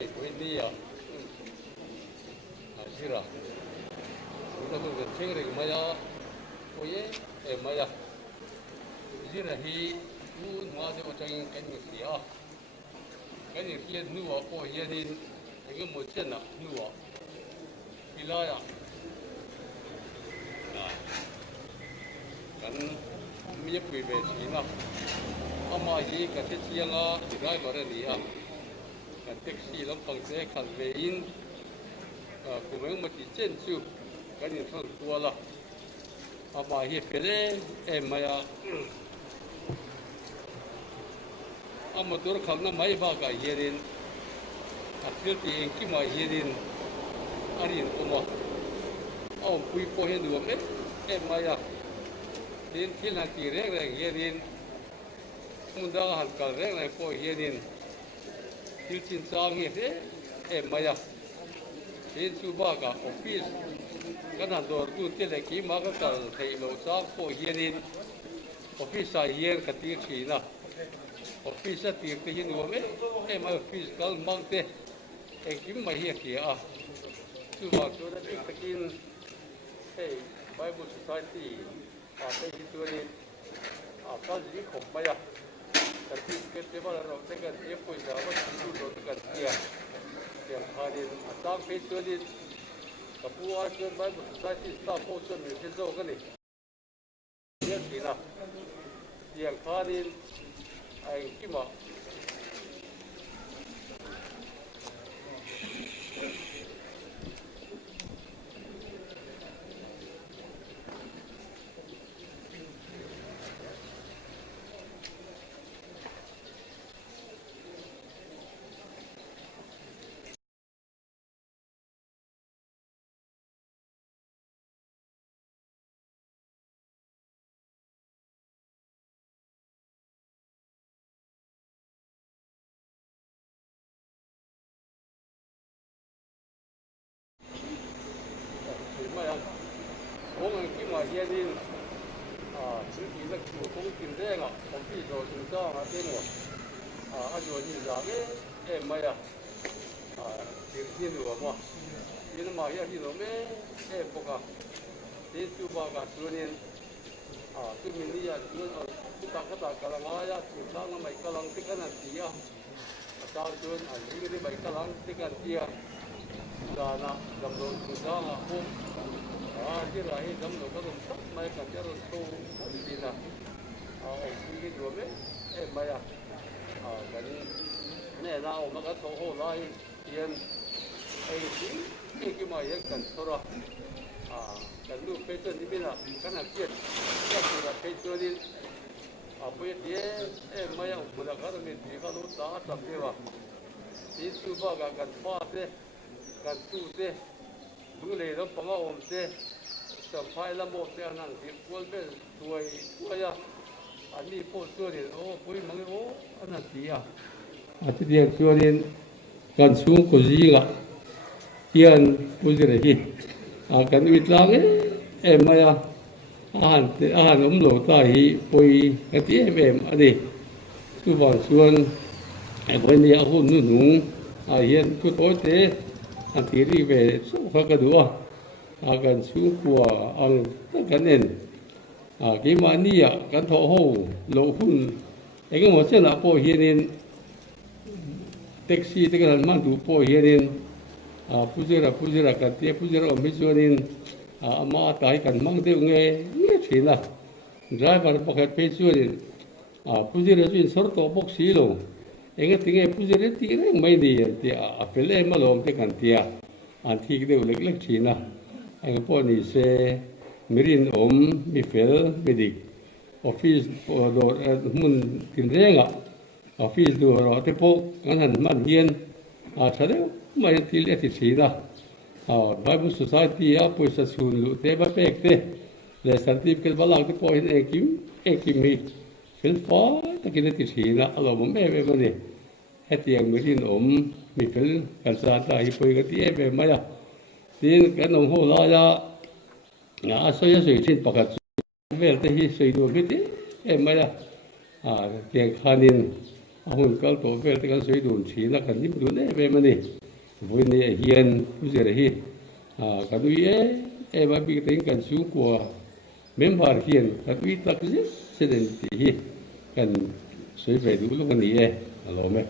hey kui ni ya sira kita tu cengri maya oye maya sira hi tu ma de macam kan ni sia kan ni sia nuwa ko ye ni cái một chân nào nuwa pilaya kan mi pui be china ama hi ka te chianga driver ni a kan taxi lam pang se khan ve in ku meng ma ti chen chu kan ni thon tua la ama hi pele maya ama dur khang na mai ba ka yerin atil ti en ki ma yerin arin kuma au pui po he du maya din thil han ti rek rek yerin munda han kal rek rek po yerin thil chin sang he maya din chu ba ka office kan han dor ku te le ki ma ka kal thei lo sa po yerin office a yer ka ti chi na office a ti te hin wo ma office kal mang te en kim ma hi ki a chu ba chu da ti takin hey Bible Society cái itu ni apa jadi kompaya tapi kita malah orang dengan dia pun jawab itu orang dengan dia yang hari datang itu ni kapua tu Bible Society staff pun mesti tahu kan ni dia kira yang hari ai kima orang kima dia ni segi nak hukum kimde ngah, tapi kalau sudah ada ni, ada ni lagi, maya, ini dua mah, ini mah ya ini lome, poka, ini cuba kat sunin, tu mini ya, kita kata kalau maya, kita nama kalau tiga nanti ya, asal tuan, ini baik kalau tiga dia, dana, dalam sudah aku. Cái này giống như có sắp mai cần cho nó tu đi nè, cái đuôi ấy, mày cái này nào mà cái thổ hồ lại tiền, cái mày ấy cần thora, cần lưu phê chân đi bên nào, cái nào tiền, cái gì là phê chân đi, bây giờ mày một là cái mình chỉ có lúc đó tập đi vào, thì tu bao cái cần pha thế, cần tu thế. Bữa nay nó bằng ôm thế, sắm phải làm một thế năng thì quân bên tuổi ya, anh đi phố tuổi thì bữa mang anh là gì à? Thì điện tuổi thì cần xuống cái gì cả, tiền bữa giờ này, cần ít lắm em mà ya, anh ôm lỗ tai bữa cái gì em anh đi, cứ vào xuống, bữa nay aku nung, hiện cứ tối thế. Anh thấy đi về số khác cái đó, gần số của anh cái nên, cái mà ni cái thọ hồ lỗ hun, cái mà trên là po hiện nên taxi cái là mang đủ po hiện nên, pujera cái tiệp pujera ở mấy chỗ nên, mà tại cái mang theo nghe chuyện là driver pakai peso nên, pujera chuyện sort of box xí luôn. Enggak tinggal pujere tinggal yang main dia, apel malam tekan dia, anti kita ulik Cina, enggak pun ni se mirin mifel medik, office do mun tinrenga, office do rote po kanan man hien, sada main tilik di Cina, Bible Society apa sasun lu teba pek te, le sertifikat balang te po ekim mi. Phá ta kia thì xí na alo mồm em này hết tiền mới đi ốm mình phải cần sa ta hi phơi cái tiếng em mà ya tiếng cái nông hồ la ya ngã soi trên bạc về tới hi soi đồ biết em mà ya tiền khanin hun kal to vel te kan soi dun thi na kan nim dun ve mani vui ni hian pu je hi kan ui e ba bi te kan su ko member hian kan ui tak je se den ti hi kan soi ve du lo kan ni alo me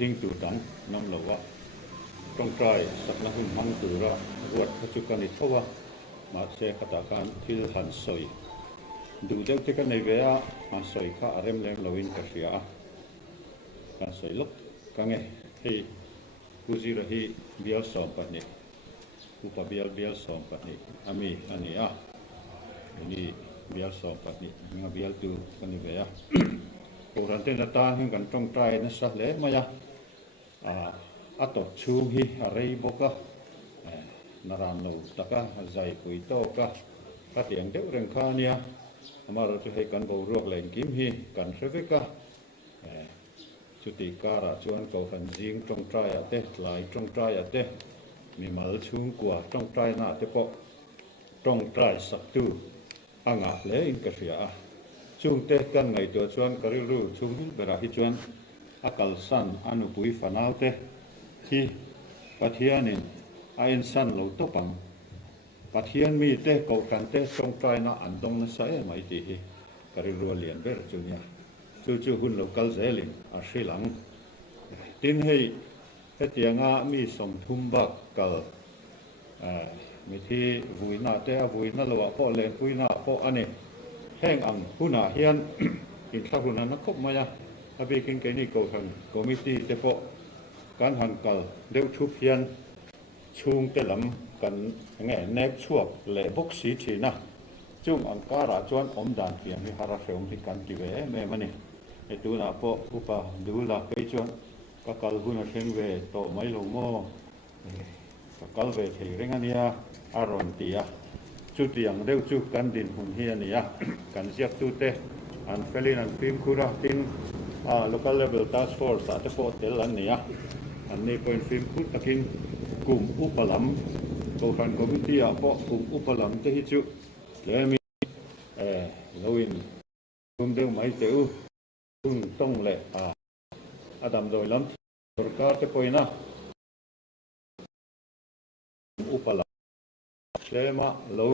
ding tu dang nam lo wa trong trai sak na hun hang tu ra ruat ka chu kan I thowa ma se khata kan thil han soi du deuh te kan nei ve a han soi kha arem leng loin ka ria kan soi lok ka nge hei puji ra hi bial som pa ni upa bial som pa ni ami ani a ni bial som pa ni nga bial tu kan ni ve a ko ran te na ta hin kan trong trai na sa le ma ya ato chung hi a rei boka naran no taka zai pui to ka tiang deuh reng kha nia amaro chu hei kan bo ruak leng kim hi kan hreveka chuti kara chuan ko han jing trong trai ate tlai trong trai ate mi mal chung kwa trong trai na te po trong trai sak tu anga le in ka ria a chung te kan ngai to chuan karilu chung hin bera hi chuan akal san anu pui fanau te hi pathianin a in san lo to pang pathian mi te ko kan te trong trai na an dong na sa e mai ti hi karilu lian ber chunia chu hun lo kal zelin a hrilang tin hei hetianga mi som thum bak kal mi thi vuina te a vuina lo a po len puina po ani heng ang huna hian in thla huna na khop maya abi kin ke ni ko than committee te po kan han kal deuh thup hian chung te lam kan nge nek chuak le bok si thina chung ang kara chuan om dan fiam hi hara hreum hi kan ti ve me mani e tu na po upa du la pe chuan ka kal huna thleng ve to mai lo mo ka kal ve thei reng ania aron tia chu tiang deuh chu kan din hun hi ania kan ziak tu te an felin an pim khura tin local level task force ta te po tel an nia an nei point film khut takin kum upalam ko khan committee a po kum upalam te hi chu le mi loin kum deuh mai teu hun tong le adam doi lam sarkar te poina upalam lema lo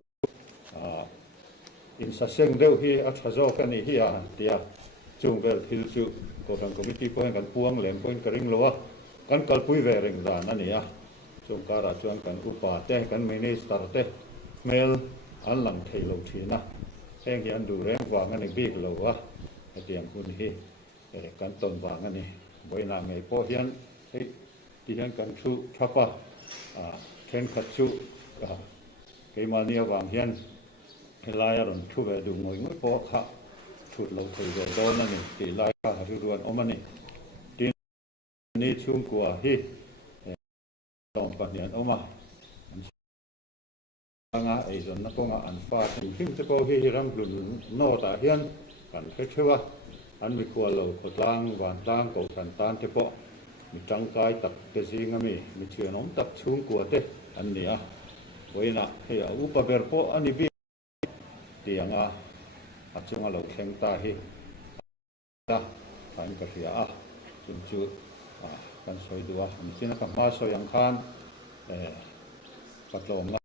in sa seng deuh hi a thazo ka ni hi a tia chung vel thil chu ko kan committee point kan puang lem point ka ring lowa kan kalpui ve reng dan ani a chung kara chuan kan upa te kan minister te mel an lang thei lo thina heng hi an du reng wang ani bik lo wa atiang hun hi kan ton wang ani boina ngei po hian hei ti hian kan thu thapa khen khat chu keimania wang hian lai ron thu ve du ngoi ngoi po kha thut lo thei ve do na ni ti lai ka ru ruan omani tin ni chung kwa hi tong pa nian oma anga ei zon na konga an fa ti him te po hi ram lun no ta hian kan khe thewa an mi kwa lo khotlang wan tang ko kan tan te po mi tang kai tak te zinga mi thian om tak chung kwa te an nia boina he a upa ber po ani bi tianga a chunga lo thleng ta hi ta kan ka ria a chun chu kan soi duwa mi china ka ma so yang khan patlom na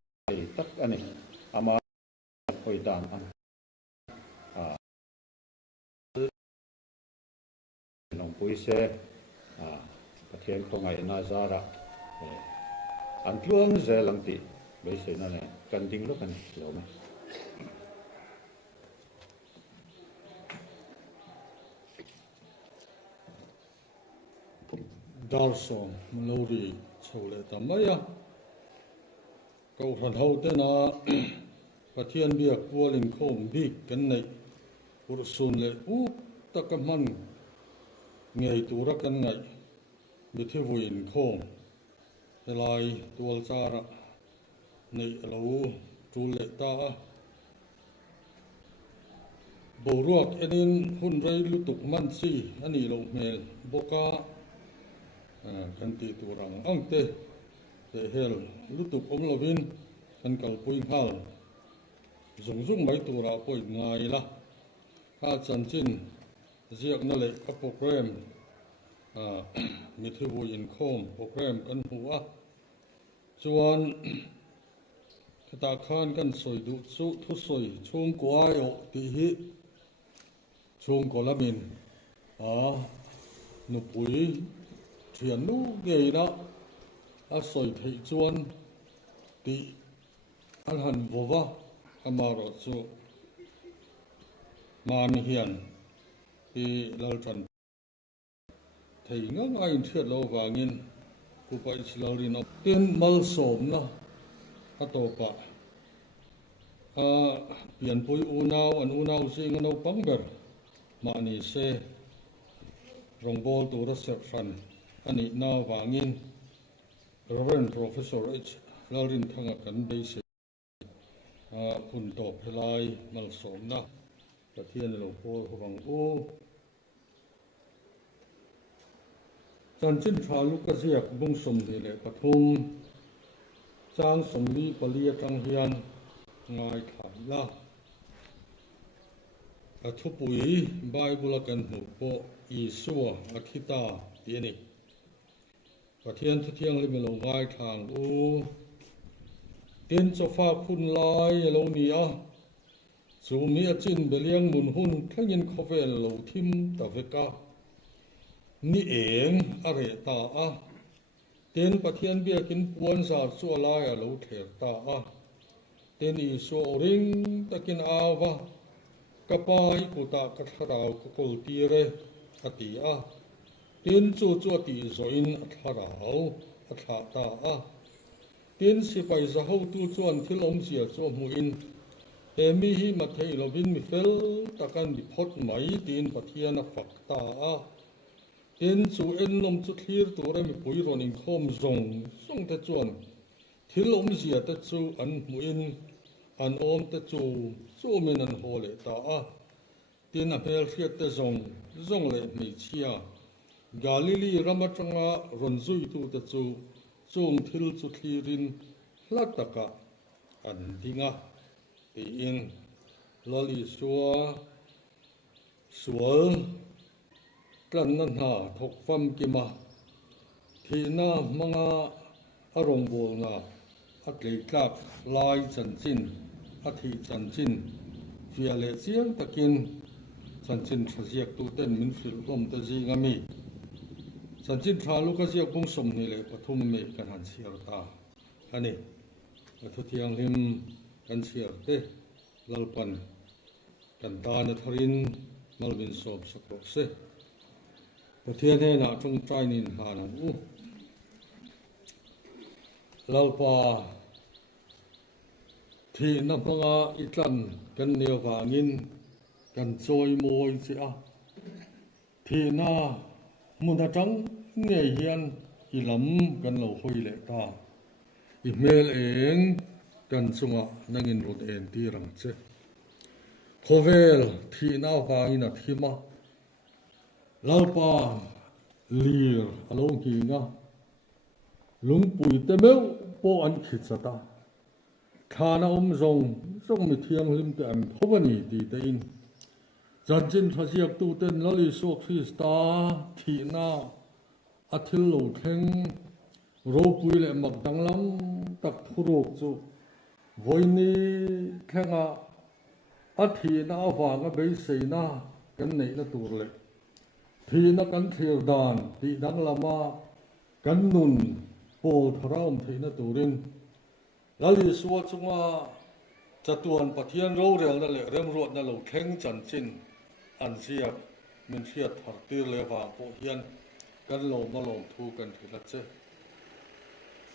tak ani ama hoi dan an long pui se pathian ko ngai na zara an tluang zelang ti be se na le kan ding lo kan lo na dar song lori chole tamaya kau than ho te na pathian bia kualin khom dik kan nei ur sun le u takaman ngei tura kan ngai mi thi vuin khom helai tual chara nei lo tu le ta boruak enin hun rei lutuk man si ani lo mel boka kan ti turang angte te hel lutuk om lovin kan kal pui hal zung zung mai tura poi ngai la ha chan chin ziak na le ka program mi thi vu in khom program kan huwa chuan khata khan kan soi du chu thu soi chung kwa yo ti hi chung kolamin nu pui thian nu ngei na a soi thei chuan ti an han vova amaro chu man hian pi lal tran thei nga ngai thiat lo wangin ku pai silalin tin mal som na atopa pian pui unau an unau sing no pangber mani se rongbol tu ra sep fan ani na wangin Reverend Professor H lalrin thanga kan be se phun top helai mal som na pathian lo pol hawang u chan chin thalu ka ziak bung som ni le pathum chang som li palia tang hian ngai thai la athupui bible kan hmu po isua athita tiani pathian thuthiang le melo ngai thang u tin chofa phun lai lo ni a chu mi a chin beliang mun hun thlengin khovel lo thim ta veka ni eng a re ta a ten pathian biakin puan sa chu lai a lo ther ta a ten i so ring takin awa kapai kuta katharau kol tire ati a ten chu chu ti zoin atharau atha ta a ten sipai za ho tu chuan thilom sia chu muin emi hi mathei lovin mi fel takan bi phot mai tin pathian a fak ta a ten chu enlom chu thlir tur mi pui ron in khom zong song te chuan thilom sia te chu an muin an om te chu men an hole ta a tin a hmel hriat te zong le mei chia Galili ramatanga ronzui tu te chu chung thil chu thlirin hlataka an dinga ti in lali sual tlan na hna thok fam kima thina manga arong bol nga atlei tlak lai chan chin athi chan chin fiale chiang takin chan chin thasiak tu ten min fil lom te jingami chan chin thalu ka ziak bung som ni le pathum me kan han siar ta ani athu thiang him kan siar te lalpan kan ta na tharin malvin sob sakok se pathian he na tung trai nin hanan u lalpa thi na panga itlan kan neo wangin kan choi moi chi a thi na mun atang nge hian ilam kan lo hoi le ta i mel eng kan chunga nangin rut en ti rang che khovel thi na wangin a thima lalpa lir alo hi nga lungpui te meu po an khitsata thana zong mi thiang lim te an phobani ti te in chanchin thasiak tu ten lali so Krista thina athil lo thleng ro pui le mak danglam tak thurok chu voini thlenga athina awanga be seina kan nei na tur le thina kan thir dan ti danglama kan nun Paul Tharam Thina Turin Lali Suwa Chunga Chatuan Pathian Ro Rel na le rem ruat na lo theng chan chin an siap min thiat hartir le wa po hian kan lo ma lom thu kan thila che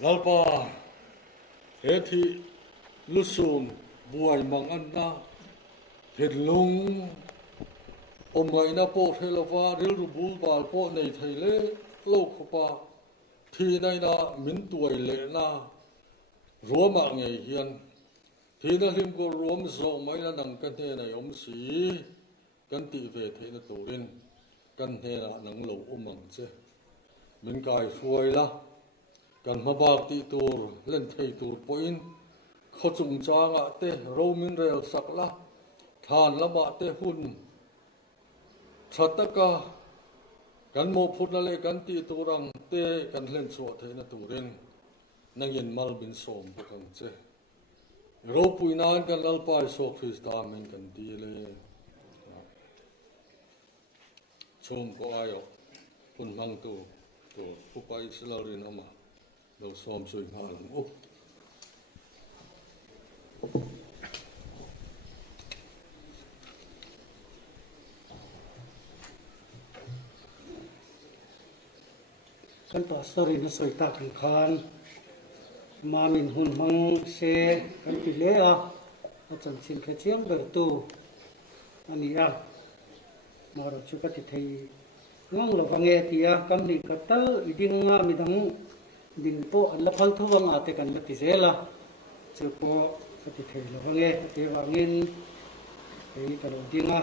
lalpa he thi lusun buai mang an na thilung omai na po thelawa ril ru bul bal po nei thaile lo khopa thi nai na min tuai le na roma nge hian thi na lim ko rom zo mai na nang kan he nei om si kan ti ve the na turin kan he na nang lo umang che min kai fuai la kan ma bak ti tur len thei tur poin kho chung changa te ro min rel sak la than lama te hun chataka kan mo phut na le kan ti turang te kan len chu the na turin nang yin mal bin som bu kang che ro puinan kan lalpai so phis da min kan ti le chum ko ayo pun mang tu pu pai silarin ama lo som sui ngal u kan pastor in soi ta kan khan ma min hun mang se kan pi le a chan chin khe chiang ber tu ani a ma ro chu ka ti thei ngang lo wange ti a kam ni ka tal iding nga mi dang din po an la phal thu wang a te kan la ti zela chu po ka ti thei lo wange te wangin ei ka ro dinga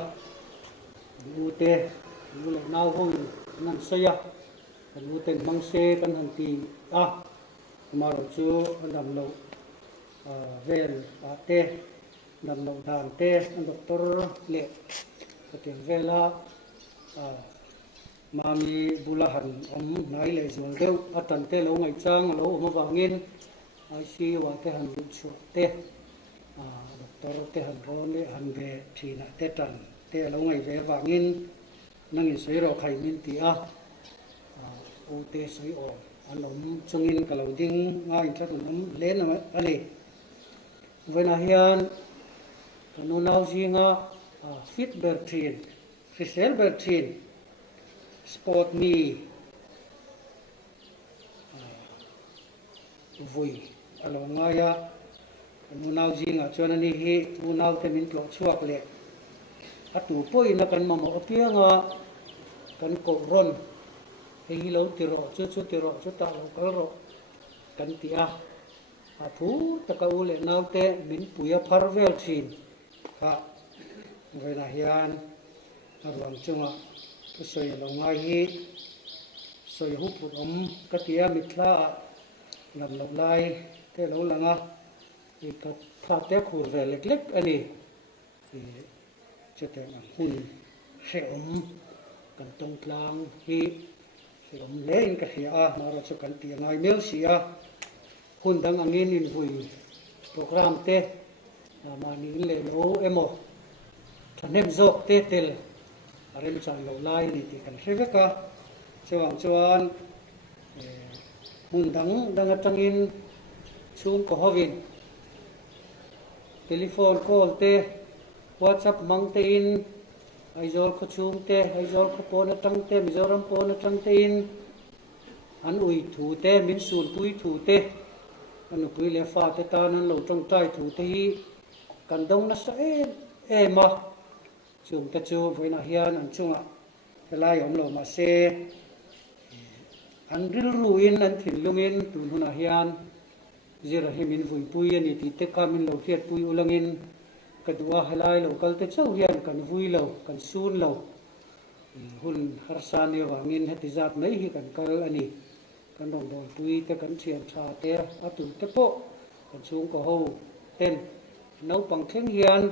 u te lu le nau hung nan saya kan u ten mang se kan han ti a ma ro chu andam lo vel a te dam lo dan te an doctor le ka ti vela mami bulahan om nai le zol deu atan te lo ngai chang lo ma wangin ai si wa te han lu chu te doctor te han ro le han ve thina te tan te lo ngai ve wangin nangin sei ro khai min ti a u te sei o anom chungin kalau ding nga in tlat nom le na ale vena hian kanu nau jinga fit bertrin Chrisel bertrin sport me vui alo nga ya kanu nau jinga chona ni hi u nau te min tlo chuak le atu poi na kan mamo apia nga kan ko ron hi lo tiro chu ta lo kal ro kan ti a phu ta ka ule nau te min puya pharvel thin kha vena hian arwang chunga to soi lo ngai hi soi hu pu om ka tia mitla lam lo lai te lo langa i ka tha te khur ve lek lek ani chete ma hun he om kan tong tlang hi he om le in ka hi a ma ro chu kan ti ngai mel sia hun dang angin in hui program te ma ni le lo emo thanem zok te tel arem chan lo lai ni ti kan hreveka chuan hun dang atangin chung ko hovin telephone call te WhatsApp mang te in aizol ko chung te aizol ko pon atang te mizoram pon atang te in an ui thu te min sun pui thu te an pui le fa te ta nan lo tang tai thu te hi kan dong na sa e ma chung ta chu voi na hian an chunga helai om lo ma se an ril ruin an thil lungin tun huna hian zira himin vui pui ani ti te kamin lo khiat pui ulangin kadua helai lo kal te chau hian kan vui lo kan sun lo hun harsani wangin heti zat mai hi kan kal ani kan dong dong pui te kan thian tha te atu te po kan chung ko ho ten nau pang thleng hian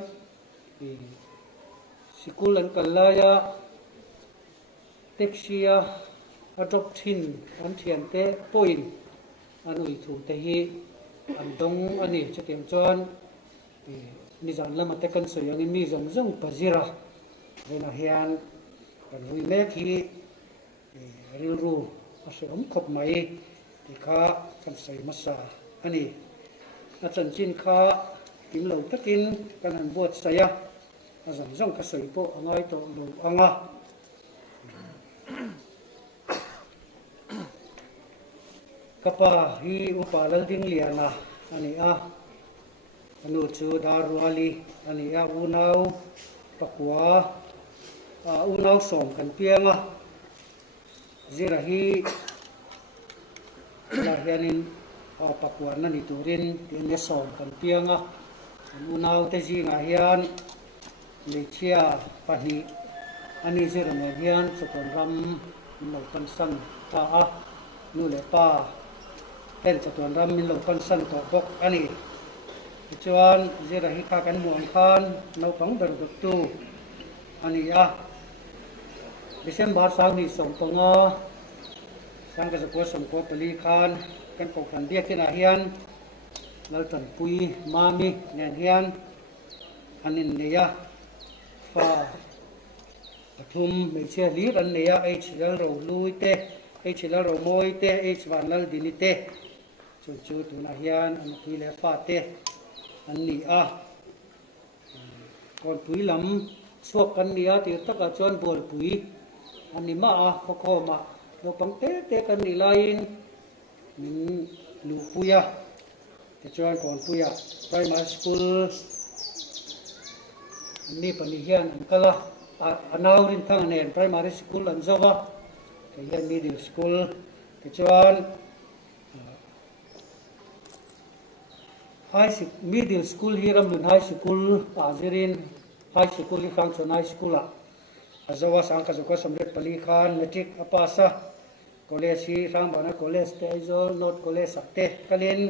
sikul an kalaya taxia adoptin an thian te point anui thu te hi an dong ani chatem chuan ni zan lama te kan soi angin mi zong zong pazira vena hian kan hui mek hi ril ru a se om khop mai thì khá kan sei masa ani a chan chin kha im lo takin kan han buat saya a zong zong ka sei po angai to lo anga kapa hi upa lal ding liana ani a anu chu darwali ani a unau pakwa unau som kan pianga zira hi la hianin pakwa na ni turin tin ne som kan pianga unau te zinga hian lechia pahi ani zira me hian chakon ram no kan san ta a nu le pa ten chatuan ram min lo kan san to bok ani chuan zira hi kha kan muang khan no pang ber duk tu ani a December sang ni som panga sang ka ko som ko pali khan kan po khan dia tin a hian lal tan pui mami nen hian anin neya fa pathum me che li ran neya ai chilal ro lui te ai chilal ro moi te ai chwan lal dini te chu chu tu na hian an pui le fa te an ni a kon pui lam chuak kan nia ti taka chuan bol pui an ni ma a kho ma no pang te kan ni lain min lu puya te chuan kon puya primary school ni pani hian an kala anau rin thang nen primary school an zawa ke hian middle school te chuan middle school hiram lun high school azirin high school hi function high school a azawa sang ka zoko samret pali khan metric apasa college hi sang bana college te aizol not college sakte kalin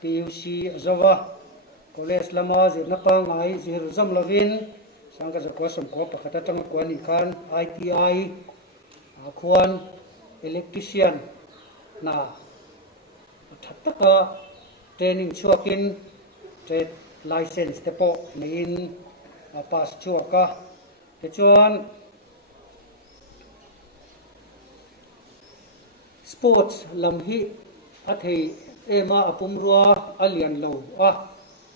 tuc azawa college lama zirna pa ngai zir zam lovin sang ka zoko sam ko pakhata tang ko ni khan iti khwan electrician na thattaka training chuakin trade license te po mein pass chuaka te chuan sports lam hi a thei ema apum ruwa alian lo a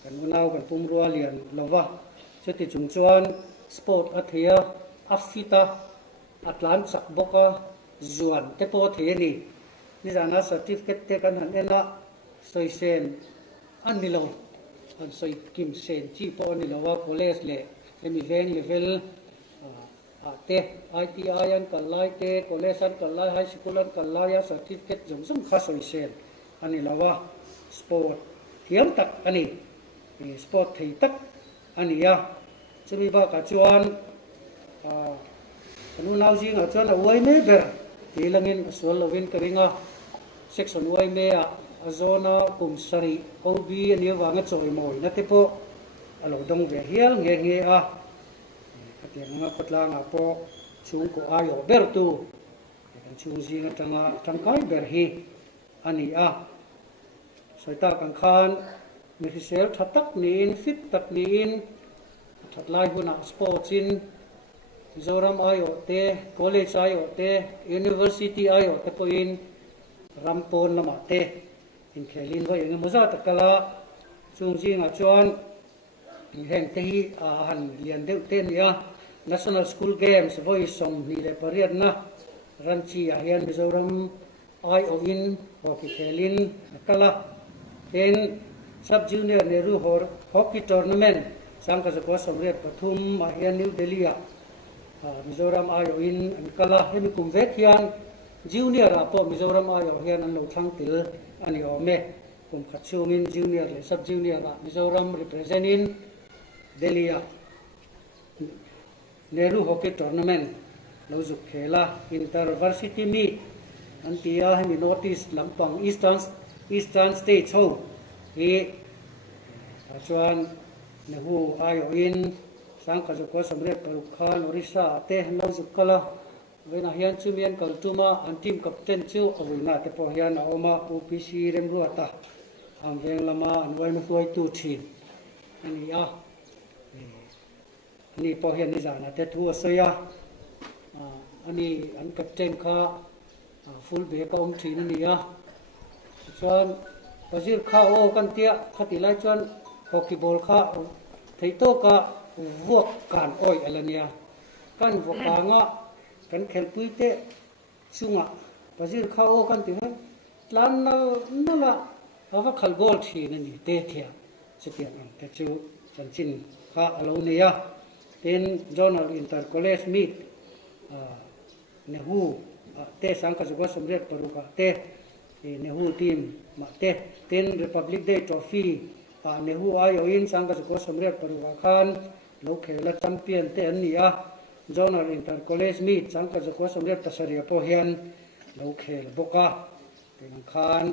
kan unau kan pum ruwa lian lova chuti chung chuan sport a theia afita atlan sak boka zuan te po the ni jana certificate te kan han ena soi sen an ni lo an soi kim sen chi po ni lo wa college le emi veng level te ITI an kalai te college an kalai high school an kalai ya certificate jom kha soi sen ani lo wa sport thiam tak ani sport thei tak ani ya chumi ba ka chuan anu nau jing a chuan a wai me ber ti langin aswal lovin ka ringa section wai me a azona kumsari OB ani wanga choi moi na te po alo dong ve hial nge a atiang nga patla nga po chung ko ayo ber tu kan chung jing atanga tangkai ber hi ani a soita kan khan mi sel thatak niin fit tak niin thatlai huna sports in Mizoram ayo te college ayo te university ayo te po in rampon lama te in khelin vai eng moza takala chung jing a chuan heng te hi han lian deuh te nia national school games voi som ni le pariat na ranchi a hian Mizoram ai o in hockey khelin kala ten sub junior Nehru hockey tournament sangka zakwa somret pathum a hian New Delhi a Mizoram ai o in an kala hemi kumvek hian junior a po Mizoram ai o hian an lo thlang til ani ome kum khachungin junior le sub junior a Mizoram represent in Delhi a Nehru hockey tournament lo zuk khela inter-varsity meet an tia hemi notice lampang eastern state ho hi chuan Nehru ai o in sangka zakwa samret Farooq Khan Orissa te lo zuk kala vena hian chumian kaltuma an team captain chu awina te po hian a oma OPC remruata am veng lama an wai ma huai tu thin ani a ani po hian ni jana te thu soya ani an captain kha full back thin ni a chuan Brazil kha o kan tia khati lai chuan hockey ball kha thei to ka vuak kan oi alania kan vuak nga kan khel pui te chunga Brazil kha o kan ti tlan na la ava khal gol thi na ni te thia chitia ang te chu chan chin kha alo ne ya ten journal inter college meet nehu te sang ka juwa somret paruka te nehu team ma te ten Republic Day trophy nehu ayo in sang ka juwa somret paruka khan lo khela champion te an ni a journal inter college meet sang ka juwa somret tasaria po hian lo khel boka ten khan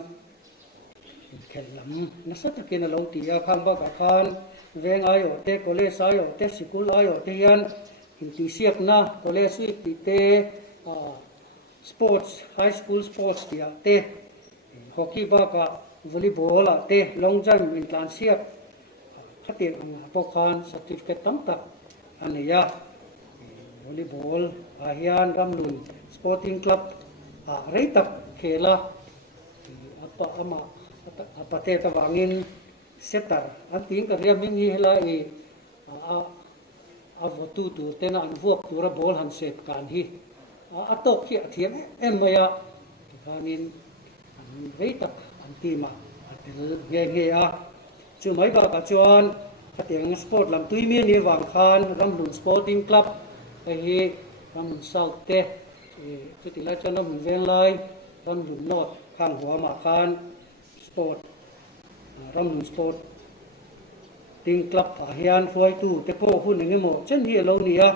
khel lam na sa takin lo ti a khang ba ka khan veng ayo te college ayo te school ayo te hian hinti siak na college week ti te sports high school sports ti te hockey ba ka volleyball te long jump in tlan siak khatir ang apokhan certificate tam tak ania volleyball hian ramlun sporting club reitak khela apa ama apate tawangin setar anting ka riam min hi hela avotu tu tena an vuak tu ra bol han set kan hi atok ki athiam maya kanin reitak antima atel nge nge a chu mai ba ka chuan kateng sport lam tuimi ni wang khan ramlun sporting club hi ramlun south te chu tila chanam ven lai ramlun north khang huwa ma khan sport ramlun sport ting club hian foi tu te po hun nge mo chen hi lo nia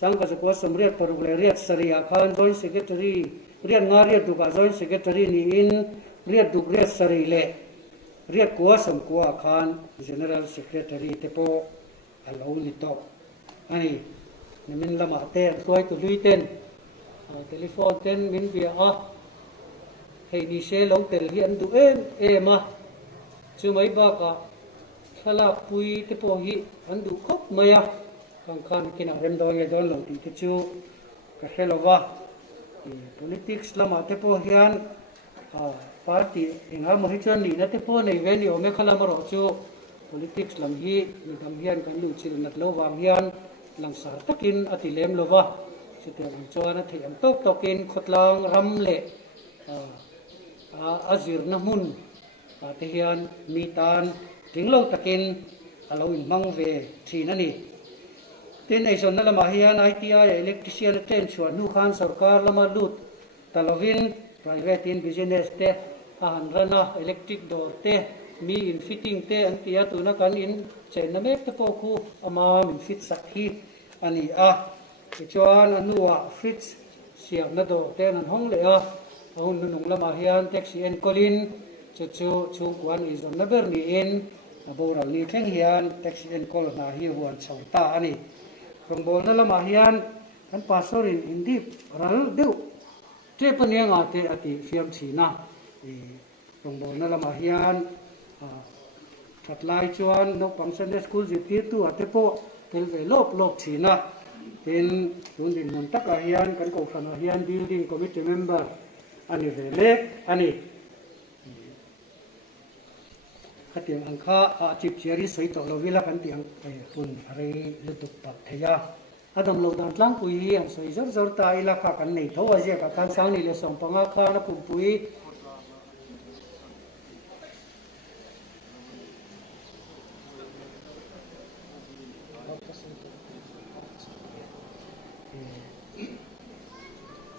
sang ka ko somret parule riat saria khan joint secretary riat nga riat du ka joint secretary ni in riat du riat sari le riat ko som ko khan general secretary te po alo ni to ani min lama te foi tu luiten telephone ten min via hei ni se lo tel hi an du ma chu mai ba ka khala pui te po hi an du khop maya kang khan kina rem do ye don lo ti te chu ka helova politics lama te po hian party enga mo hi chon ni na te po nei ve ni o me khala ma ro chu politics lam hi ni dam hian kan lu chil nat lo wam hian lang sar takin ati lem lova chute ang chuan a thiam tok tokin khotlang ram le azir na mun te hian mi tan tinglo takin alo in mang ve thina ni tin ai son na lama hian ITI electrician ten chuan nu khan sarkar lama lut talovin private in business te han rana electric door te mi in fitting te an tia tu na kan in chen na mek te po khu ama min fit sak hi ani chuan anuwa fritz siam na do te nan hong le ahun nung lama hian taxi en kolin chu kwan is on naber ni in aboral ni thleng hian taxi en kol na hi huan chhawta ani rongbol na lama hian an pasorin indip ral deu te panianga te ati fiam china rongbol na lama hian thatlai chuan no function school ziti tu ate po telve lop china tin tundin mon taka hian kan ko khana hian building committee member ani vele ani khatiang angkha chip cheri soi to lovila kan tiang pun rei lutuk tak theya adam lo dan tlang pui an soi zor ta ila kha kan nei tho aje ka kan sang ni le song panga kha na pum pui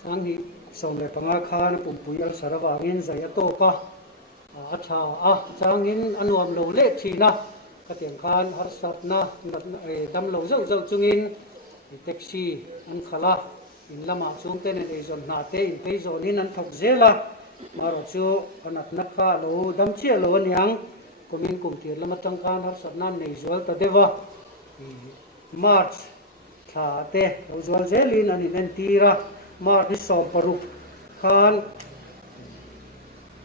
sang hi song le panga kha na pum pui al sarawa ngin zai to ka changin anuam lo le thina katiang khan har sat na dam lo zau chungin taxi an khala in lama chung te ne zon na te in pe zon in an thok zela maro chu anat na kha lo dam che lo nyang komin kum tir lama tang khan har sat na nei zol ta dewa march tha te lo zol zelin ani nen tira mar ni som paru khan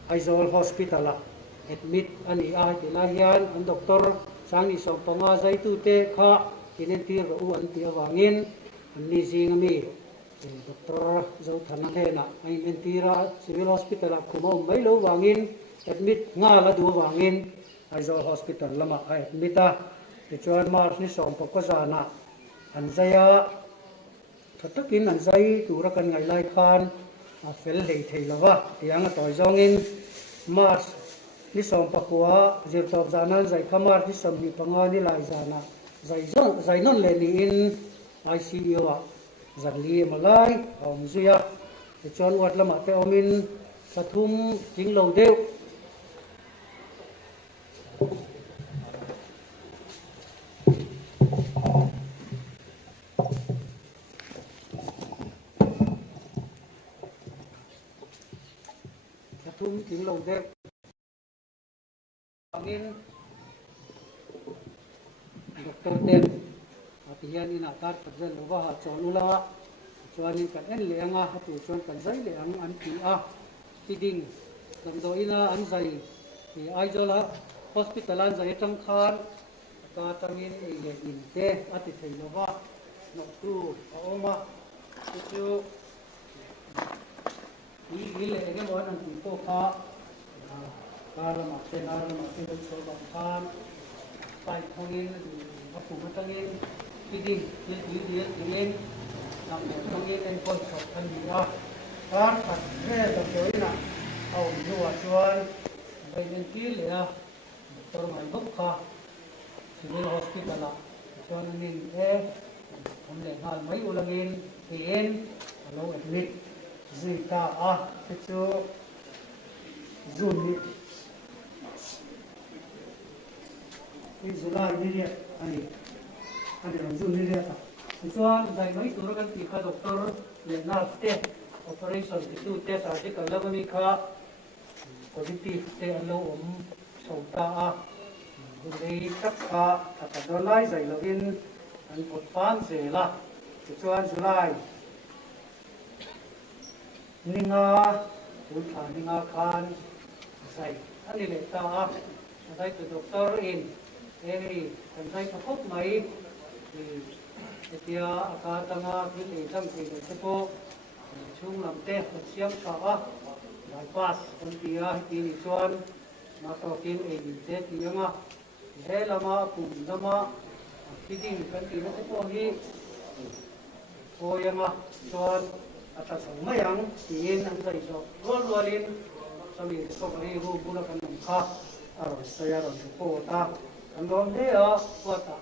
Aizol hospital admit ani ti lahian an doktor sangi so panga zai tu te kha kinen tir u an ti awangin an ni jing mi Dr. Zau Thana Hena ai mentira civil hospital a kumo mai lo wangin admit nga la du wangin Aizawl hospital lama ai admita ti chuan March ni som ko zana an zaya thatakin an zai tura kan ngai lai khan a fel hei thei lawa tiang a toy zongin March ni som pakua zir top zana zai khamar ni som ni panga ni lai zana zai non le ni in ICU a zanli malai om zuya ti chuan wat lama te omin pathum jing lo deu pathum jing lo deu angin Dr. Ten atihan in atar pajal lova ha chon ula chuan in kan en lenga hatu chuan kan zai leang an ti a tiding kam do ina an zai ti Aizawl hospital an zai tang khan ka tangin e le in te ati thei lova nok tu a oma chu ni le nge mon an ti ko kha karama te so ba khan pai thongin a pu matangin tiding din nam thongin en kon so kan ni a kar khat re da toina au nuwa chuan bai nen ti le a tor mai bok kha civil hospital a chuan nin e am le hal mai ulangin en lo admit zita a chu zuni July ni dia ani June ni dia ta chuan dai mai tur kan ti kha doctor le na te operation ti tu te surgical lavani kha positive te allo so ta a dei tak kha ta dolai zai login an pot fan se la chuan July ninga ultha ninga khan sai ani le ta a sai tu doctor in eri kan sai ka khop mai tia aka tanga phil e thang thi le po chung lam te siam sa a bypass kan tia ti ni chuan ma to kin e ni te ti anga he lama pum lama fitting kan ti le po hi ko yanga chuan ata sang mayang tin an sai so rolin sami so ri ru bula kan kha aro saya ron po ta andon de a wata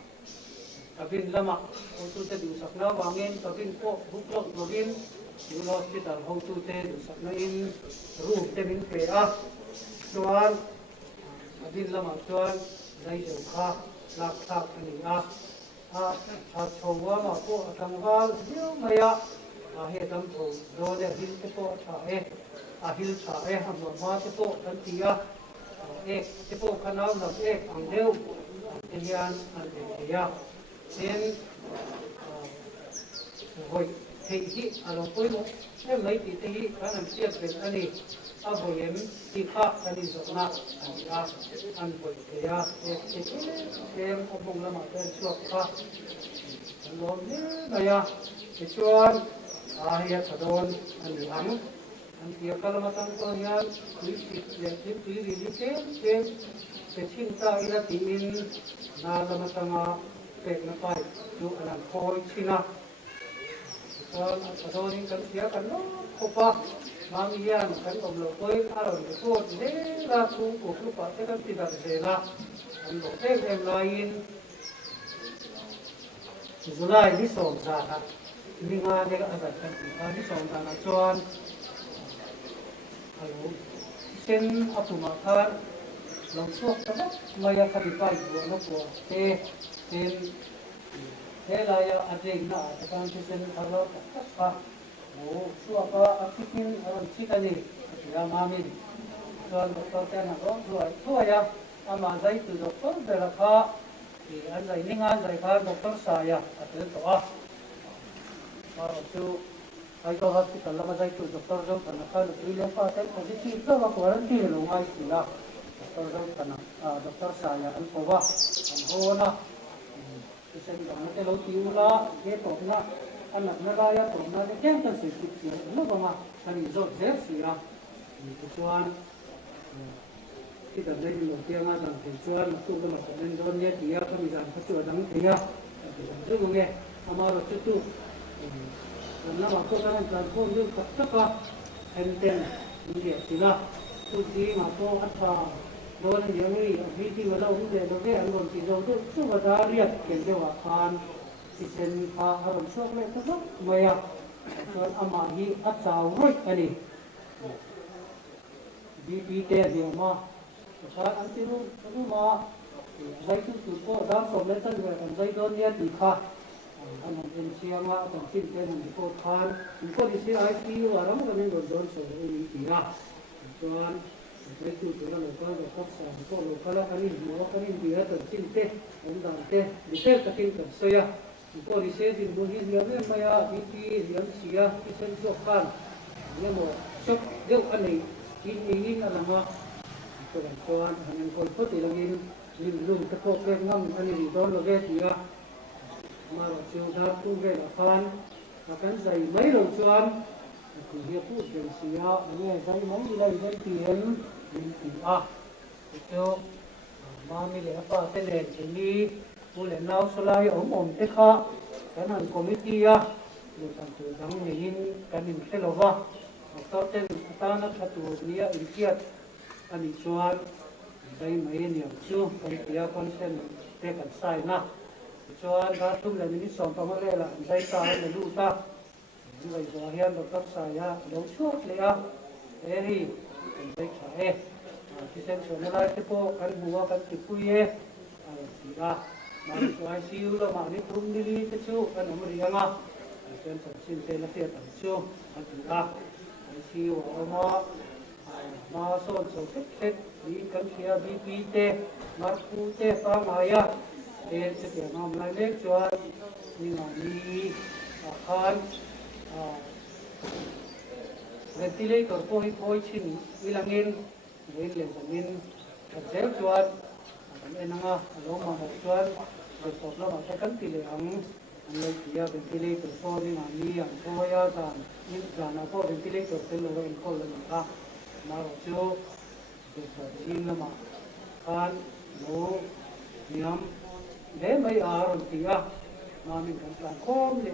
kabin lama hotu te du sakna wangin kabin po buklok login civil hospital hotu te du sakna in room te min pe a chuan kabin lama chuan dai jo kha lak tak ani a chowa ma po atangwal dio maya a he tam tho do de hil te po tha e a hil tha e ham ma te po kan tia e te po kanau na e ang deu Indian Algeria then voi thei hi alo poi mo em mai ti thei kan an sia ben ani a voyem ti kha ani zona an voi ya em obong lama ten chuak kha lom ne maya ti chuan a hiya thadon ani ang an tia kalama tang ko hian ti ri ke Seching ta ila timin na lama tanga pek na pai tu alam koi china kan adonin kan sia kan no kopa mamian kan omlo koi aron ko de la tu ko pa te kan tidak dela an lo te em lain July ni som sa ha ni nga de ka abat kan ni som ta na chuan alo sen apuma khan lòng suốt đó mày phải phải vừa nó của thế là anh em na cái sen alo tất suốt có akin aron chikani ya mami rồi doctor ta na rồi thôi ya ama dai tu doctor de la kha thì anh dai ningan dai kha doctor saya atau to tu Aizawl hospital lama dai tu doctor jong kana kha lu le pa ten positive ka quarantine lo ngai sila Dr. saya an kowa an hona isen dang te lo tiula ke to na anh nãy nó ra cũng nó cái kém tân sự kịp nó bằng mà anh rồi dễ gì à thì cho anh khi tận đây đầu tiên là rằng thì cho anh tu cái mặt nên cho nhé thì có bị rằng có chỗ đắng thì à rất là nghe mà rồi tu nó mà có cái làm không như tất cả em tên như vậy thì là tu gì mà có ăn vào rồi là những người vì thì mà đâu cũng để được cái anh còn chỉ đâu tu tu mà ra riết kiểu như là phan thì sen pha harus suốt lên tất maya cho ama hi at sao rồi anh đi vì thế thì mà pha anh chỉ lu mà dây tu có đang sống lên thân về dây đón nhé thì pha anh em xem mà còn xin cái này có phan có đi xem ICU ở đó mà mình còn đón số thì ra cho anh cái tu cái là có được các sản có được các là anh mua cái gì đó từ xin thế ông đàn thế đi thế cái kinh cần soi à có đi xem thì muốn đi xem em mà ya BP xem xia cái sen chụp kan nhưng mà chụp đều anh này in là mà cho anh coi phốt thì là in luôn cái phốt cái ngâm anh này đón là cái gì à mà rồi chiều ra tu về là phan và cái giày mấy đầu cho anh thì hiệp phụ tiền xía nghe giấy mấy đây giấy tiền thì cho mà mình lấy apa thế này thì đi mua lấy nào số lại ổn thế khác cái này committee được làm chủ đảng nhìn cái mình sẽ lo vào sau tên ta nó thật tụ nia ý kiến anh cho đây mấy niệm chú cái kia con xem thế cần sai na cho anh đã tung lên những sòng tao mới là đây ta là lũ ta người già hiền được các sai á đấu suốtเลยอ่ะthì đây phảiที่เส้นส่วนอะไรที่พวกกันหัวกันติดปุยสีดามาสวยซิวแล้วมานี่พรุ่งนี้ที่ชูกันอเมริกาเป็นสัญชาติเซนเทียนชูอันสีดาซิวเอามาโซนโซเซ็ตดีกันเชียร์บีพีเตมาคูเตฟังมายาเอ็นเสียงมาเล็กจวนนี่มามีอาคารventilator poi chin ilangin lên lên dễ chuan anh nga lo mà một chuan rồi tốt lắm mà cái cắn tỉ lệ anh lấy kia ventilator poi đi mà mi anh poi ya tan nhưng ra nó poi ventilator tên lo anh poi lên cả mà rồi chú được xin lắm mà anh lo niệm để mấy rồi kia mà mình cần làm khom đi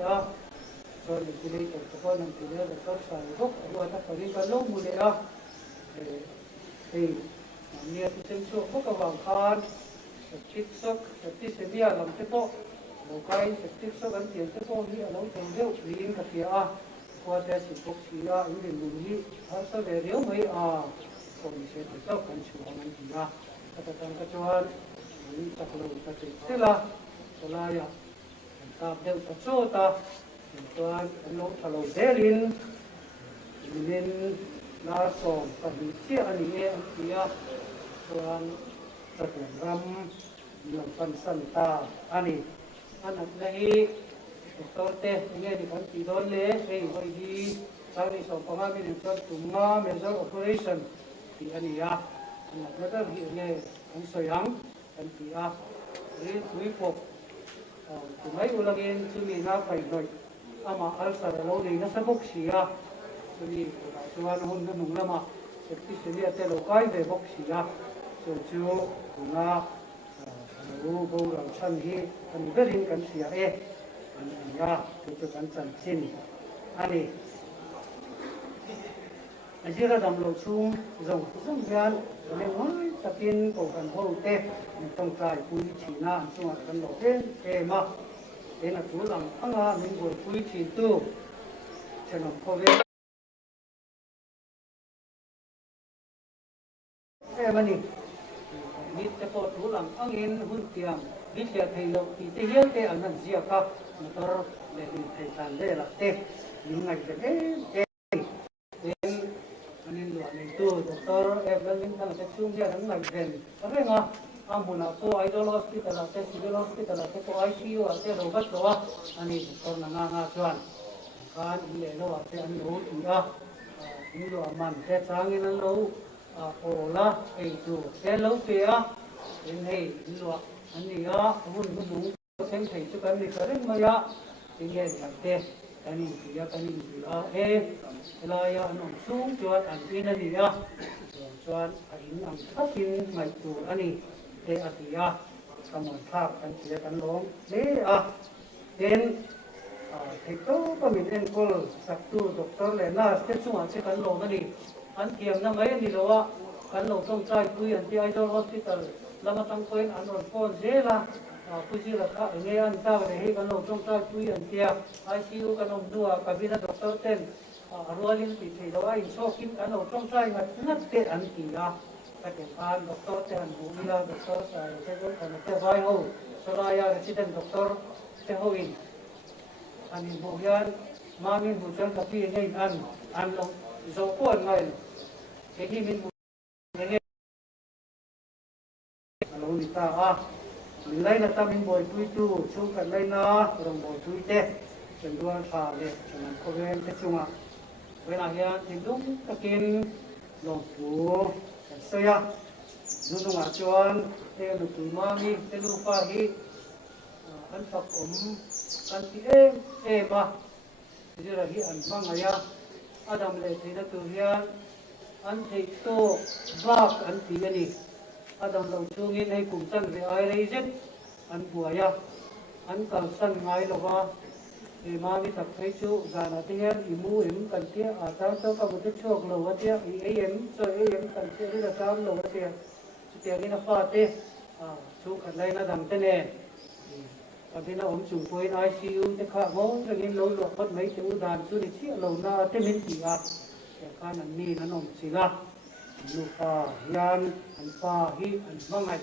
rồi ventilator poi mình thì là các sản gốc rồi ta phải đi cái lỗ mù đi thì nhiều thì xem số có cái vàng khan tích sốc tích xem bia làm cái bộ đầu cái tích sốc ăn tiền cái bộ như ở lâu tiền rượu liền cái kia qua đây thì bốc xí ứng đến mùi hi hết sau về rượu mấy còn sẽ tích sốc cần chịu ăn gì cái cái chuan mình chắc lâu cái thế là ya ta đều cái số ta chuan anh lâu thà lâu dễ liền nên là sòng cái gì anh ấy anh kia chuan tập ram nhiều phần sân ta anh này tôi te nghe thì kan ti don le ei hoi di sang ni so panga mi ni chon tunga major operation ti ani ya na ta hi nghe an so yang an ti a ri tui pok tu mai ulagin chu mi na pai noi ama al sa lo ni na sa bok sia chu ni chuan hun na nung lama ti se ni ate lo kai ve bok sia chu chu tunga ru bo ra chan hi an berin kan sia ya itu kan sansin ani ajira dam lo chung zong yan le ngoi tapin ko kan hol te tong kai pui china chung kan lo te ma ena tu lam anga min go pui chi tu chenom ko ve mani ni te ko tu lam angin hun tiam ni te thei lo ti te hiel te an zia ka motor le thei tan le la te ni ngai te en anin lo anin tu doctor evelyn tan te chung dia an ngai den ave nga amuna ko idol hospital te civil hospital te ko ICU te rogat lo ani doctor na nga chuan kan le lo te an lo ti ni lo man te changin an lo ola ei tu te lo pe en hei lo ani mun mun xem thấy cho cái này cái mà ya thì nghe là thế tani dia tani dia elaya anom sung chuan an in ani a chuan a in ang thakin ngai tur ani te atia kamon thak an tia kan long le a ten thei to pamin en kol saktu doctor le nurse te chunga che kan long ani an thiam na mai ani lowa kan lo tong chai pui an ti idol hospital lama tang koin an on phone zela puji la ka nge an ta le he kan lo tong chai pui an tia ICU kan om dua kabina doctor ten rualin pi thei lo ai so kin kan lo tong chai ngat ngat te an ti la ka te kan doctor te an bu ila doctor sa te ko kan te vai ho soraya resident doctor te ho in anin bu yan mamin bu chan ka pi nei an lo zo ko ngai ke hi min alo ni ta min lai na ta min boy tui tu chu kan lai na rong boy tui te chen duan pha le chen ko ven te chunga we na ya tin dum ta kin long tu so ya nu nu ma chuan te lu tu ma mi te lu pha hi an phak kan ti ba ti ra hi an mang aya adam le te na tu hian an thei to bak an ti ani adam lo chungin hay cùng san về ai lấy giết ăn buaya ăn cầm san ngay lo ba thì mà mi tập thấy chú già là thế em imu em cần thiết tao cho các một cái chuộc lo vậy thế em rồi em cần thiết là tao lo vậy thế tiền này nó phát thế chú cần lấy nó đằng thế này còn thế nó ốm trùng quay ICU thế khác món cho nên lâu lo phát mấy chú đàn chú để chia lâu na thế mình chỉ để cái này mi nó nồng chỉ là lupa yan an pa hi an mangai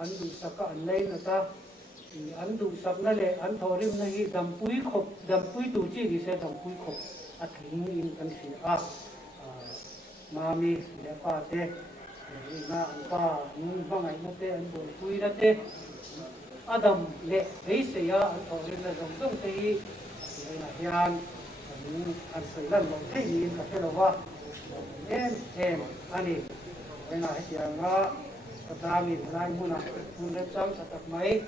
an du saka an lei na ta an du sak na le an thorim na hi dam pui tu chi di se dam pui khop a thing in kan si mami le pa te na an pa mangai na te an bol pui na te adam le ei se ya an thorim na dam dong te hi na yan an sai lan lo thei ni ka te lo wa em ani ena hetianga katami nai muna mun chang satak mai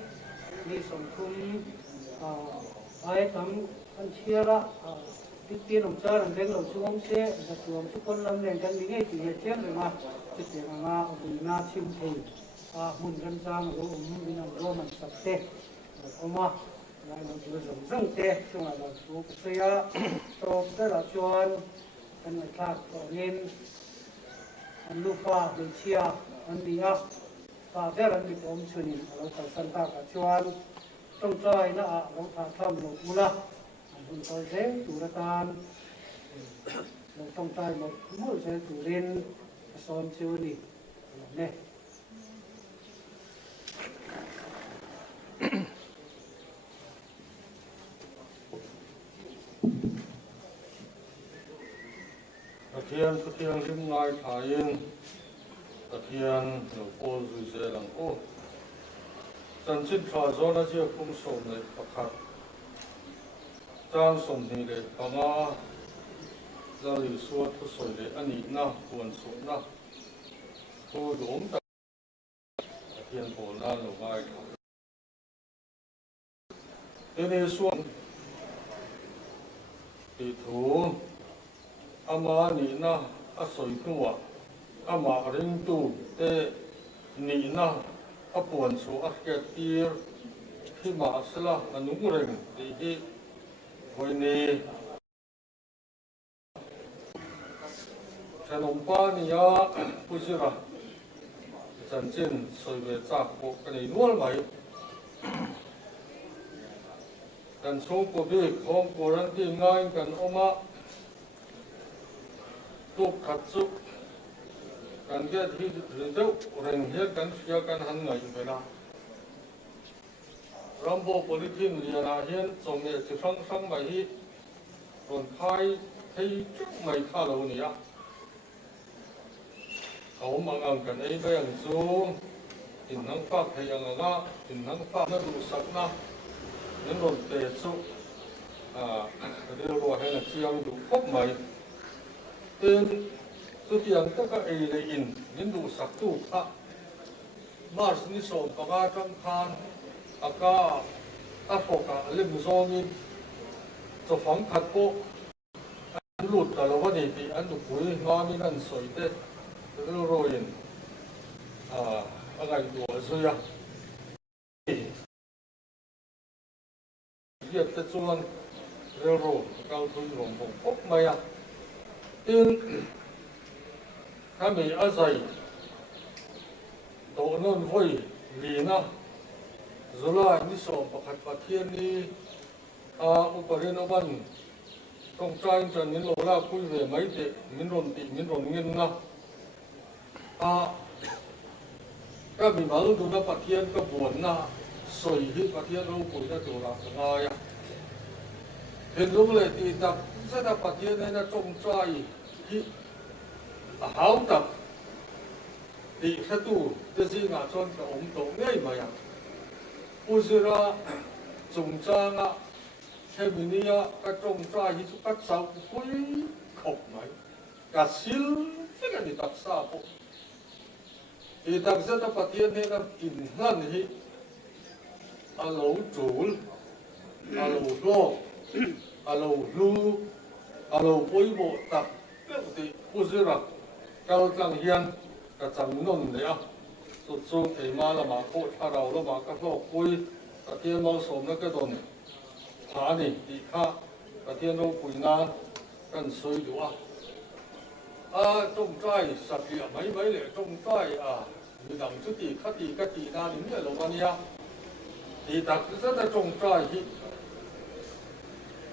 ni som thum ai tam an chiara tin om char an beng lo chuom se da chuom chu kon lam len kan ni ngai ti he chen le ma chi te nga na chim thei mun ran chang lo min am ro man sak te oma nai lo chu zong te chung a lo chu se ya to da la chuan kan mai thak to nin an lupa de chia an dia pa ber an bi om chunin lo ta san ta ka chuan tong chai na lo ta tham lo mula an hun ko se tu ra tan lo tong chai lo mu se tu rin som chu ni ne Thian có thian lim ngai thain thian lo pol zui se lang ko chan chin tha zo na chia kum som nei pakhat chan som ni le panga la li suat thu soi le ani na puan su na ko dom ta thian pol na lo ngai te ne suan ti thu ama ni na a soi nuwa ama ring tu te ni na a puan su a ke tir khi ma sala anung reng ti hi hoi ni chanom pa ni ya pujira chan chin soi ve cha ko kani nual mai kan so ko bi khom ko ran ti ngai kan oma tu khát su kan get hi rido ren he kan sia kan han ngai bela rambo politin liana hian chong ne chi sang sang mai hi ron khai thei chu mai kha lo ni ya au mang ang kan ei bayang chu in nang fa thei ang nga in nang fa na du sak na nen ron te chu ro he na chiang du khop mai tên số tiền tất cả ấy là in những đủ sắc tu khác mà sự ni sầu cả trong khan aka a foka lim zongin cho phang khat po an lut ta lo ni ti an du pui ngamin an soite ro roin agai du zuya việc ta chuan ro ro cao thui rong bong pok mai a tin kami azai do non voi lina zula ni so pakhat pathian ni uparin oban tong trai chan min lo la pui ve mai te min ron ti min ron ngin na ka mi mal du na pathian ka buan na soi hi pathian ro pui na tu la nga ya hin lu le ti tak sa da pathian na tong trai hi hau tak ti kha tu te ji nga chon ka om to ngai ma ya uzira chung changa Heminia các trồng trai hi các sáu cuối khổng này cả sil thế cái gì đặc xa bộ thì đặc rất là phát hiện nên là in hơn hi alo chủ alo lo alo lu alo bối bộ tập thì uzira cao tăng hiền cả chẳng nôn đấy à sụt xuống thì mà là mà cột thà đầu là mà các lo cuối cả tiên mau sớm nó cái đồ này thả này thì khác cả tiên đâu quỳ na cần soi đủ trồng trai sạch địa mấy lệ trồng trai như đằng chút thì khác thì cái gì na đến cái lồng ban ya thì đặc rất là trồng trai thì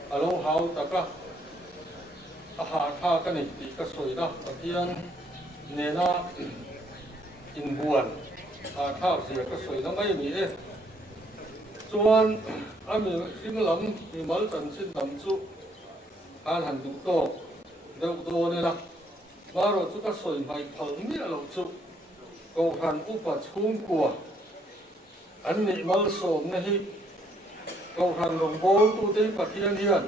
lâu hao đặc á hạ tha cái này thì cái soi đó cả tiên nên na in buồn tha gì cái soi nó mấy mỹ đấy chuan ami xin lắm thì mới trần xin lắm chú an hành đủ to đâu to này là mà rồi chú ta soi mày phẳng như là lâu chú cầu hành upa chung của anh này mới sớm này cầu hành đồng bố tu tế bát thiên hiền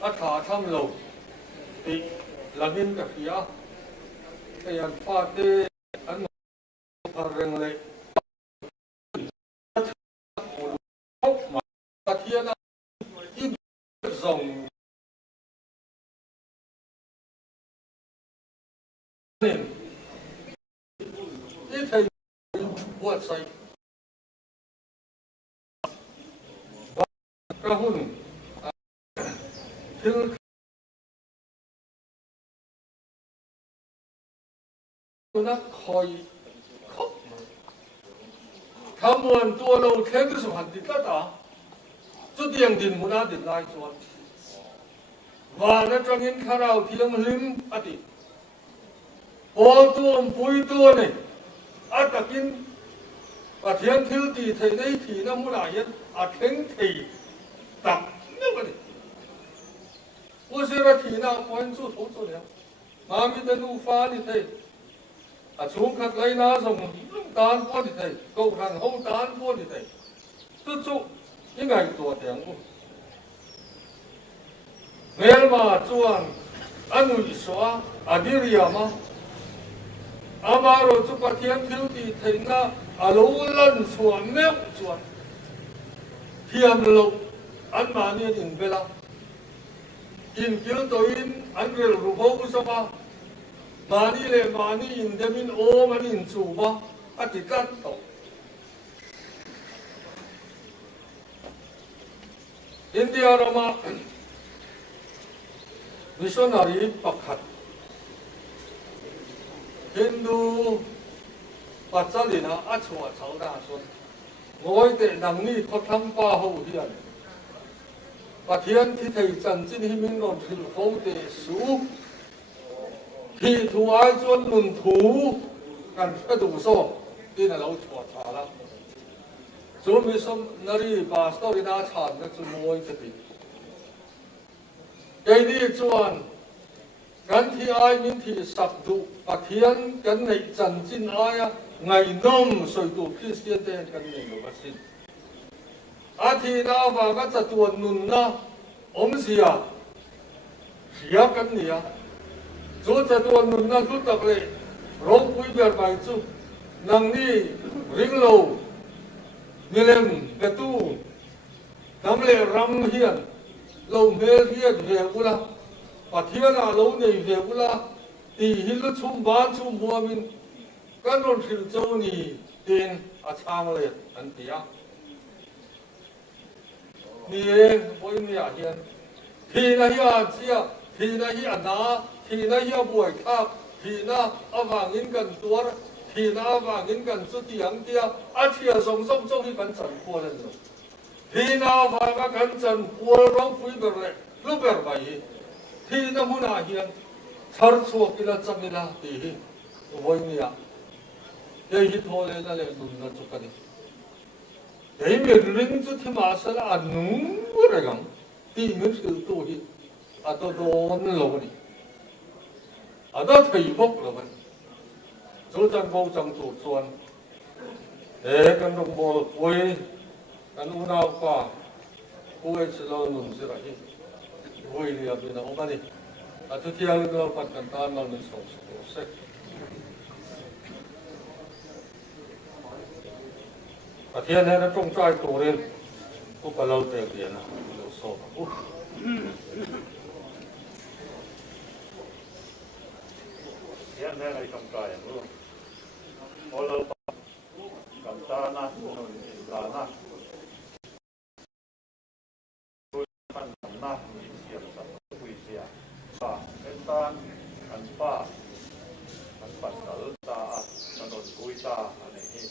thả tham lâu thì là nên cả kia cái anh phát đi anh phát rèn lệ Bát thiên im rồng nên cái thầy buat say cái hun thiên nó khoi khóc tham muốn tua lâu thêm cái số hạt đi tất cả chút tiền tiền muốn ăn tiền lại cho và nó trong những khả nào thì ông lim ăn đi ô tuồng bùi tuồng này ăn đặc in và thiên thiếu thì thầy đây thì nó muốn lại hết thánh thì tập như vậy ô giờ là thì nào quan chú thấu cho nhau mà mình đã nu pha thì thầy chúng khát lấy ná dùng tán qua thì thầy cầu hành hậu tán qua thì thầy chút chút những ngày tuổi tiếng của nếu mà chuan anh ủi xóa đi riêng mà rồi chụp phát hiện thiếu thì thấy na lâu lần xuân nếp chuan thiam lâu anh mà nên in về đâu in kiểu tôi in anh về rủ hậu sao mà mani le mani in demin o mani in chuba atikat to India rama missionary pakhat Hindu pachalina achwa chawda son ngoi te nangni khotham pa ho hian pathian thi thei chan chin hi min ron thil ho te su thì thu ai chuan nun thu kan ka du so tin a lo chua tha la chu mi som nari pastor ina chan na chu moi te pi cái đi chuan kan thi ai min thi sak du pathian kan nei chan chin ai ngai nom soi tu Christian te kan nei lo basin a thi na wa ka cha tuan nun na om sia sia kan nia chú cha tuan nun na chú tập lệ rong quý biệt bài chú nang ni ring lâu nilem betu nắm lệ răng hiền lâu mê hiền về bula và thiên à lâu này về bula thì hin lúc chum bán chum mua mình cái nón khil châu ni tiền chang lệ anh tia ni bôi ni à hiền thì na hiền chia thì na hiền na thì na hiền buổi khác thì na vàng in gần tua thì na vàng in gần chút tiếng tia chia song song song hi gần chân qua lên rồi thì na vàng gần chân qua rong pui bờ lệ lúc bờ vậy thì na muốn à hiền char chuộc cái là chăm là thì bôi ni à đây hi thôi là lệ đun là chút cái đấy mình linh chút thì mà sao là nung cái cái thì mình cứ tu hi tôi đón lâu đi đó thầy phúc rồi mình số chân vô trong tủ xuân để cái đồng bộ quay cái u nào qua quay sẽ lo nung sẽ lại quay đi ở bên nào đi tôi theo nó bắt cần ta nó nên sống sẽ thiên này nó trông trai tổ lên cũng phải lâu tiền tiền nào lâu sâu hiện nay này trong trại luôn, có lâu cầm ta na, là na, tôi ăn na, xiêm sắm, quỳ xia, và cái tan, ăn pa, ăn bát sấu ta, ăn đồ quỳ ta, anh ấy,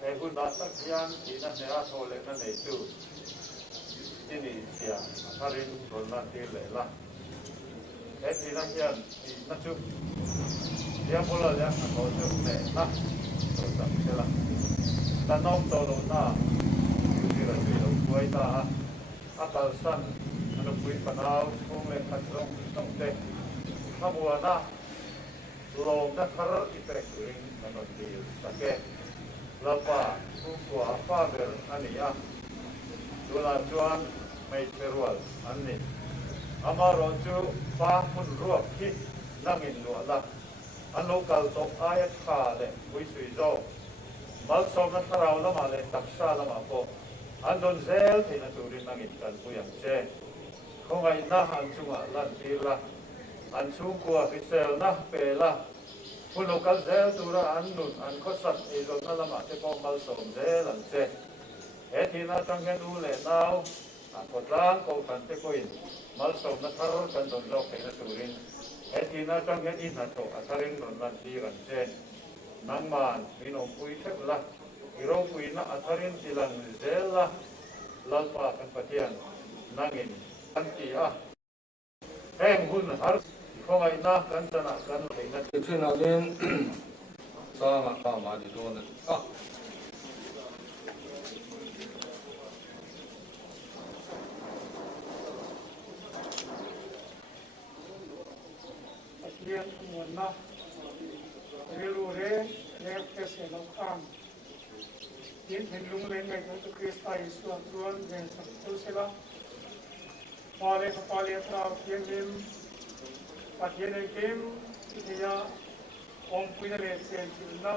cái hôm đó tất nhiên chỉ là nhà thôi lấy cái này tu, cái này xia, thà đi rồi là tiền lệ là. Cái gì nó hiện thì nó chụp dia bola dia nó chụp này na rồi tập thế là ta nông tổ đồ na thì là gì đâu quay ta atal san nó quay phần nào không lên phần trong thế nó mua na lồng nó thở ít cái người nó đi sake lapa của pha ver anh ấy đó là chuan mấy perual anh ấy amaro chu pa mun ruak hi nangin lo la an local to ayat kha le ui sui zo mal som na tharau lama le taksa lama ko an don zel thina turin nangin kan puyang che khongai na han chunga lan tirla an chung kwa fisel na pe la pu local zel tura an nun an khosat e lo na lama te ko mal som zel an che e thina tang hen u le nau an potlang ko kan te ko in mal som na thar kan don lo ke na turin e ti na tang he in na to atharin don lan ti ran che nang man minom pui thep la iro pui na atharin tilang zela lalpa kan patian nangin an ti a heng hun har khongai na kan chana kan le na chuyện nào nên sao mà đi luôn này Lian nguồn na relu re lep ke se lo kham yin hin lung len ngai to krista isu atruan ven sa tu se la pale tra yen lim pat yen kem ya om puina le sen na